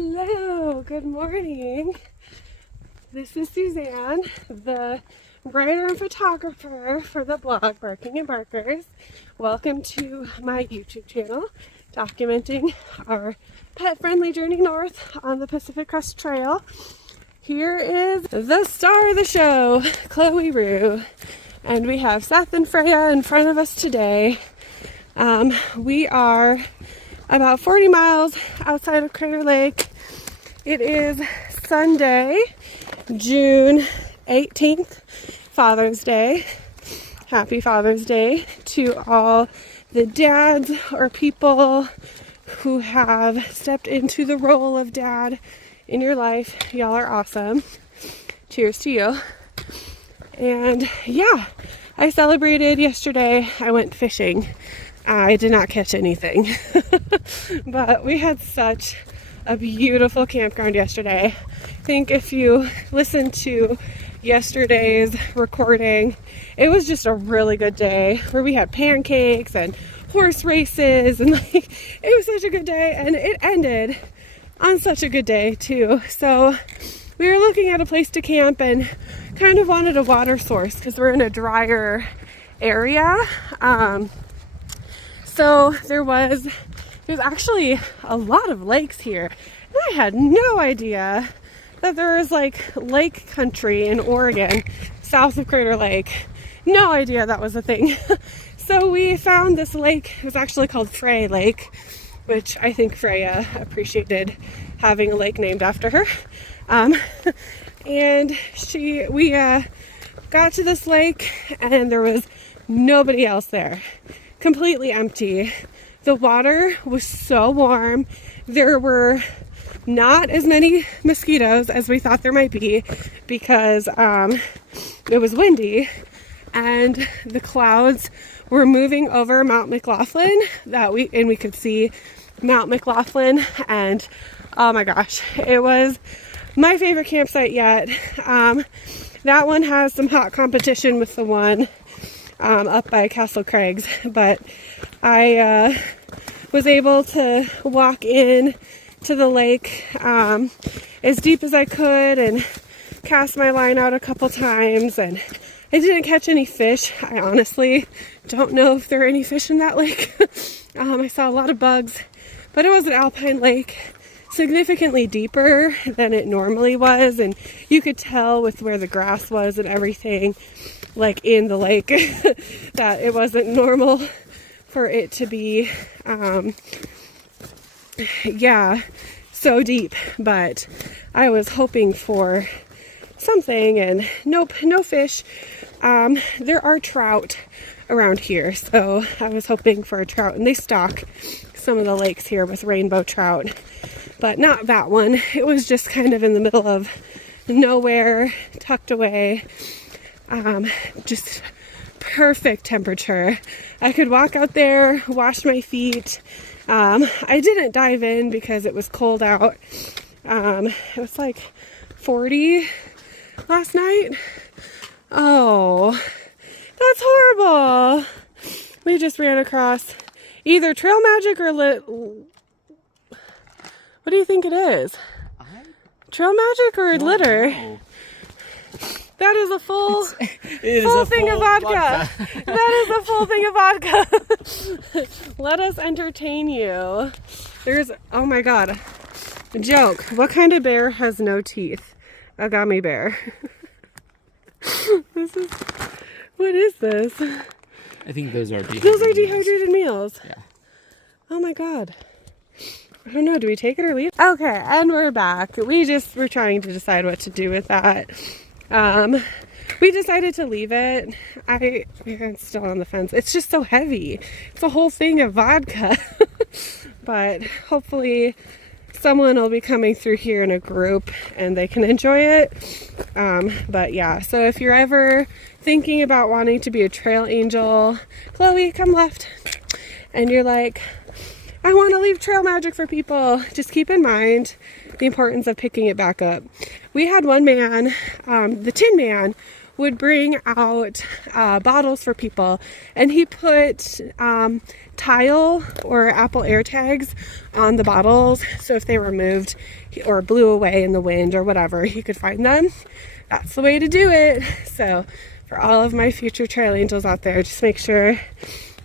Hello, good morning. This is Suzanne, the writer and photographer for the blog Barking and Barkers. Welcome to my YouTube channel, documenting our pet-friendly journey north on the Pacific Crest Trail. Here is the star of the show, Chloe Rue, and we have Seth and Freya in front of us today. We are about 40 miles outside of Crater Lake. It is Sunday, June 18th, Father's Day. Happy Father's Day to all the dads or people who have stepped into the role of dad in your life. Y'all are awesome. Cheers to you. And yeah, I celebrated yesterday. I went fishing. I did not catch anything, but we had such a beautiful campground yesterday. I think if you listen to yesterday's recording, it was just a really good day where we had pancakes and horse races, and like it was such a good day, and it ended on such a good day too. So we were looking at a place to camp and kind of wanted a water source because we're in a drier area. So there's actually a lot of lakes here. And I had no idea that there was like lake country in Oregon, south of Crater Lake. No idea that was a thing. So we found this lake. It was actually called Frey Lake, which I think Freya appreciated having a lake named after her. And we got to this lake and there was nobody else there. Completely empty. The water was so warm. There were not as many mosquitoes as we thought there might be because it was windy and the clouds were moving over Mt McLoughlin and we could see Mt McLoughlin, and oh my gosh, it was my favorite campsite yet. That one has some hot competition with the one up by Castle Craig's, but I was able to walk in to the lake as deep as I could and cast my line out a couple times, and I didn't catch any fish. I honestly don't know if there are any fish in that lake. I saw a lot of bugs, but it was an alpine lake, significantly deeper than it normally was, and you could tell with where the grass was and everything, like in the lake, that it wasn't normal for it to be so deep. But I was hoping for something, and nope, no fish. There are trout around here, so I was hoping for a trout, and they stock some of the lakes here with rainbow trout, but not that one. It was just kind of in the middle of nowhere, tucked away. Just perfect temperature. I could walk out there, wash my feet. I didn't dive in because it was cold out. It was like 40 last night. Oh, that's horrible. We just ran across either trail magic or what do you think it is? Trail magic or litter? Know. That is a full thing of vodka. That is a full thing of vodka. Let us entertain you. Oh my god, a joke. What kind of bear has no teeth? A gummy bear. What is this? I think those are dehydrated. Those are dehydrated meals. Yeah. Oh my god. I don't know, do we take it or leave? Okay, and we're back. We're trying to decide what to do with that. We decided to leave it. I'm still on the fence. It's just so heavy. It's a whole thing of vodka. But hopefully someone will be coming through here in a group and they can enjoy it. But yeah, so if you're ever thinking about wanting to be a trail angel, Chloe, come left, and you're like, I want to leave trail magic for people, just keep in mind the importance of picking it back up. We had one man, the Tin Man, would bring out bottles for people, and he put tile or Apple AirTags on the bottles, so if they were moved or blew away in the wind or whatever, he could find them. That's the way to do it. So for all of my future trail angels out there, just make sure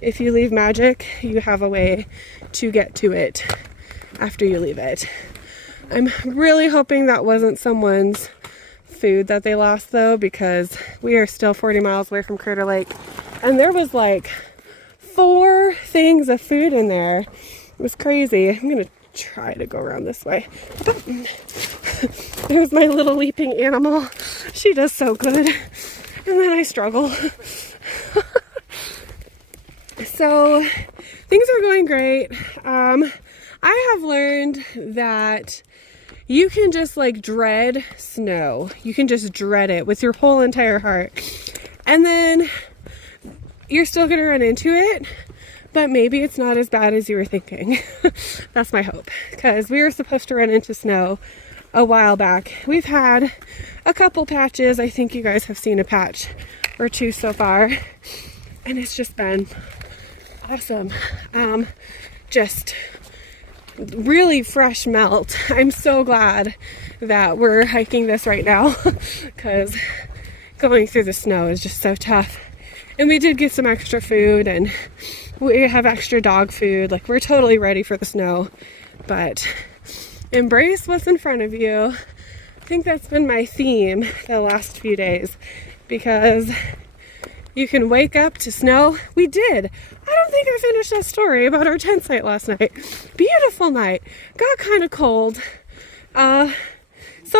if you leave magic, you have a way to get to it after you leave it. I'm really hoping that wasn't someone's food that they lost though, because we are still 40 miles away from Crater Lake, and there was like 4 things of food in there. It was crazy. I'm gonna try to go around this way. There's my little leaping animal. She does so good. And then I struggle. So things are going great. I have learned that you can just like dread snow. You can just dread it with your whole entire heart. And then you're still gonna run into it, but maybe it's not as bad as you were thinking. That's my hope, because we were supposed to run into snow a while back. We've had a couple patches. I think you guys have seen a patch or 2 so far, and it's just been awesome. Just really fresh melt. I'm so glad that we're hiking this right now, because going through the snow is just so tough. And we did get some extra food, and we have extra dog food. Like, we're totally ready for the snow, but embrace what's in front of you. I think that's been my theme the last few days, because you can wake up to snow. We did. I don't think I finished that story about our tent site last night. Beautiful night. Got kind of cold. So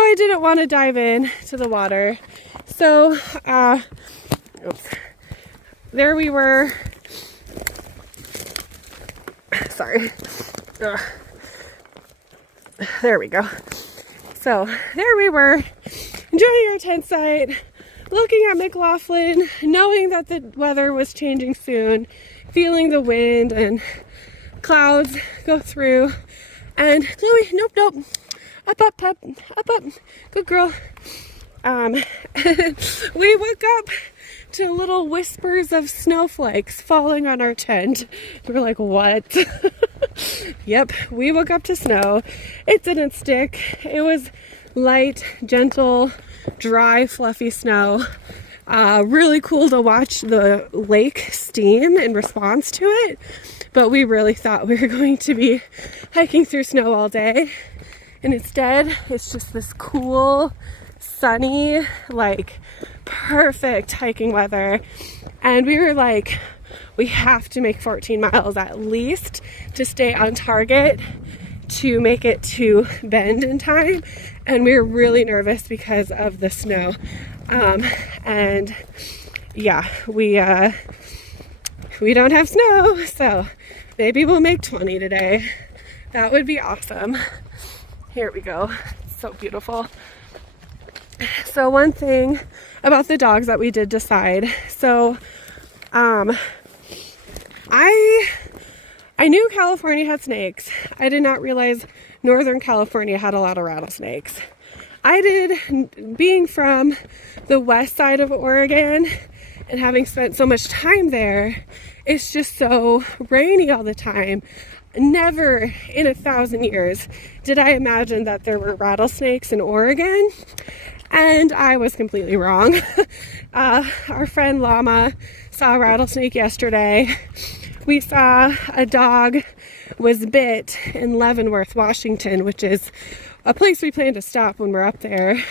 I didn't want to dive in to the water. So, oops. There we were. Sorry. Ugh. There we go. So there we were, enjoying our tent site, looking at McLoughlin, knowing that the weather was changing soon, feeling the wind and clouds go through. And Chloe, nope, up, good girl. We woke up to little whispers of snowflakes falling on our tent. We were like, what? Yep, we woke up to snow. It didn't stick. It was light, gentle, dry, fluffy snow. Really cool to watch the lake steam in response to it. But we really thought we were going to be hiking through snow all day. And instead, it's just this cool, sunny, like perfect hiking weather. And we were like, we have to make 14 miles at least to stay on target to make it to Bend in time. And we were really nervous because of the snow. And yeah, we don't have snow, so maybe we'll make 20 today. That would be awesome. Here we go. It's so beautiful. So one thing about the dogs that we did decide. So I knew California had snakes. I did not realize Northern California had a lot of rattlesnakes. I did, being from the west side of Oregon and having spent so much time there, it's just so rainy all the time. Never in 1,000 years did I imagine that there were rattlesnakes in Oregon, and I was completely wrong. Our friend Llama saw a rattlesnake yesterday. We saw a dog was bit in Leavenworth, Washington, which is a place we plan to stop when we're up there,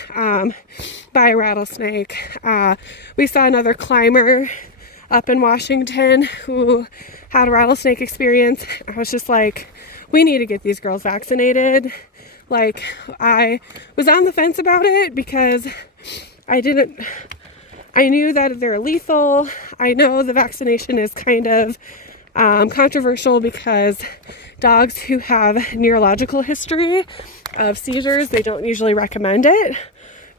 by a rattlesnake. We saw another climber up in Washington who had a rattlesnake experience. I was just like, we need to get these girls vaccinated. Like, I was on the fence about it because I knew that they're lethal. I know the vaccination is kind of controversial because dogs who have neurological history of seizures, they don't usually recommend it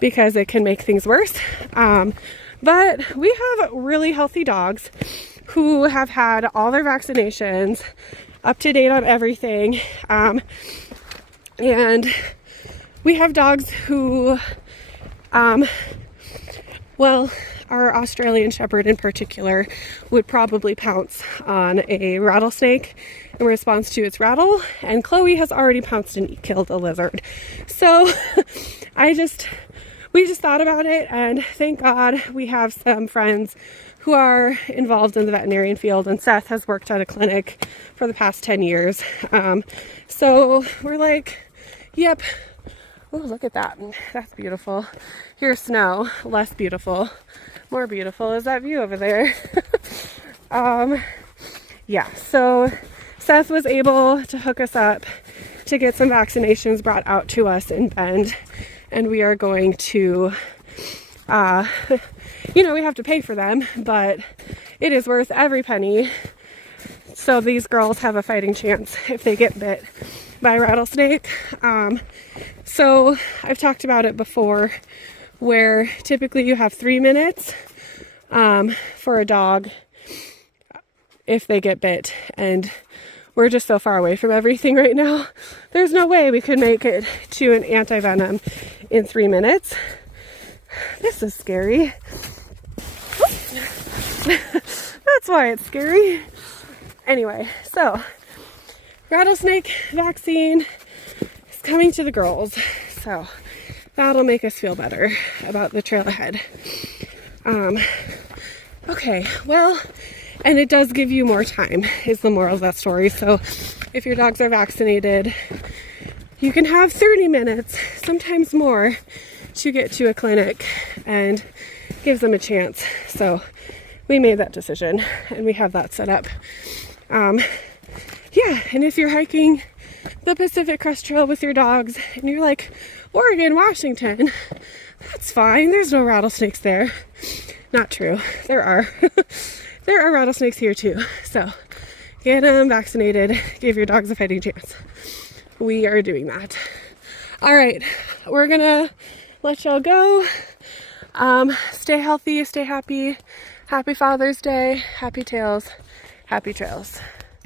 because it can make things worse. But we have really healthy dogs who have had all their vaccinations, up to date on everything. And we have dogs who, well, our Australian Shepherd in particular would probably pounce on a rattlesnake in response to its rattle, and Chloe has already pounced and killed a lizard. So we just thought about it, and thank God we have some friends who are involved in the veterinarian field, and Seth has worked at a clinic for the past 10 years. So we're like, yep. Oh, look at that. That's beautiful. Here's snow. Less beautiful. More beautiful is that view over there. Yeah, so Seth was able to hook us up to get some vaccinations brought out to us in Bend, and we are going to, we have to pay for them, but it is worth every penny. So these girls have a fighting chance if they get bit by a rattlesnake. So I've talked about it before, where typically you have 3 minutes for a dog if they get bit, and we're just so far away from everything right now. There's no way we could make it to an anti-venom in 3 minutes. This is scary. That's why it's scary. Anyway, so rattlesnake vaccine is coming to the girls. So that'll make us feel better about the trail ahead. Okay, well, and it does give you more time, is the moral of that story. So if your dogs are vaccinated, you can have 30 minutes, sometimes more, to get to a clinic, and gives them a chance. So we made that decision, and we have that set up. Yeah, and if you're hiking the Pacific Crest Trail with your dogs, and you're like, Oregon, Washington, that's fine, there's no rattlesnakes there. Not true. There are. There are rattlesnakes here too. So get them vaccinated, give your dogs a fighting chance. We are doing that. All right, we're gonna let y'all go. Stay healthy, stay happy. Happy Father's Day, happy tails, happy trails.